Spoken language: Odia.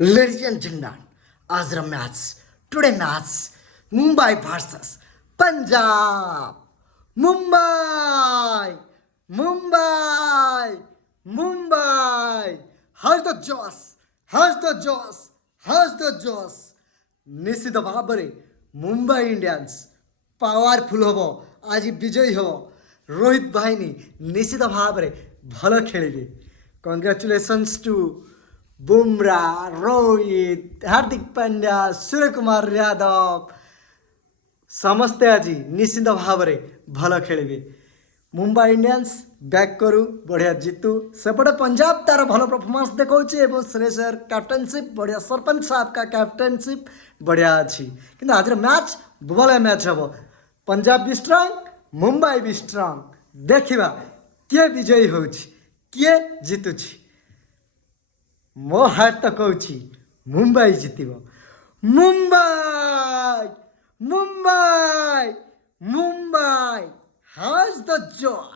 Ladies and gentlemen, आज match today match Mumbai versus Punjab. Mumbai, Mumbai, Mumbai. How's the Joss? How's the Joss? How's the Joss? ନିଶ୍ଚିତ ଭାବରେ ମୁମ୍ବାଇ ଇଣ୍ଡିଆନ୍ସ ପାୱାରଫୁଲ୍ ହେବ ଆଜି ବିଜୟୀ ହେବ ରୋହିତ ବାହିନୀ ନିଶ୍ଚିତ ଭାବରେ ଭଲ ଖେଳିବେ କଂଗ୍ରାଚୁଲେସନ୍ସ ଟୁ ବୁମରା ରୋହିତ ହାର୍ଦ୍ଦିକ ପାଣ୍ଡ୍ୟା ସୂର୍ଯ୍ୟକୁମାର ଯାଦବ ସମସ୍ତେ ଆଜି ନିଶ୍ଚିତ ଭାବରେ ଭଲ ଖେଳିବେ ମୁମ୍ବାଇ ଇଣ୍ଡିଆନ୍ସ ବ୍ୟାକ୍ କରୁ ବଢ଼ିଆ ଜିତୁ ସେପଟେ ପଞ୍ଜାବ ତାର ଭଲ ପରଫର୍ମାନ୍ସ ଦେଖାଉଛି ଏବଂ ସୁରେଶ ସାର୍ କ୍ୟାପ୍ଟେନସିପ୍ ବଢ଼ିଆ ସରପଞ୍ଚ ସାହେବକା କ୍ୟାପ୍ଟେନସିପ୍ ବଢ଼ିଆ ଅଛି କିନ୍ତୁ ଆଜିର ମ୍ୟାଚ୍ ଭଲ ମ୍ୟାଚ୍ ହେବ ପଞ୍ଜାବ ବି ଷ୍ଟ୍ରଙ୍ଗ ମୁମ୍ବାଇ ବି ଷ୍ଟ୍ରଙ୍ଗ ଦେଖିବା କିଏ ବିଜୟୀ ହେଉଛି କିଏ ଜିତୁଛି ମୋ ହାର୍ଟ ତ କହୁଛି ମୁମ୍ବାଇ ଜିତିବ ମୁମ୍ବାଇ ମୁମ୍ବାଇ ମୁମ୍ବାଇ ହାଉ's the joy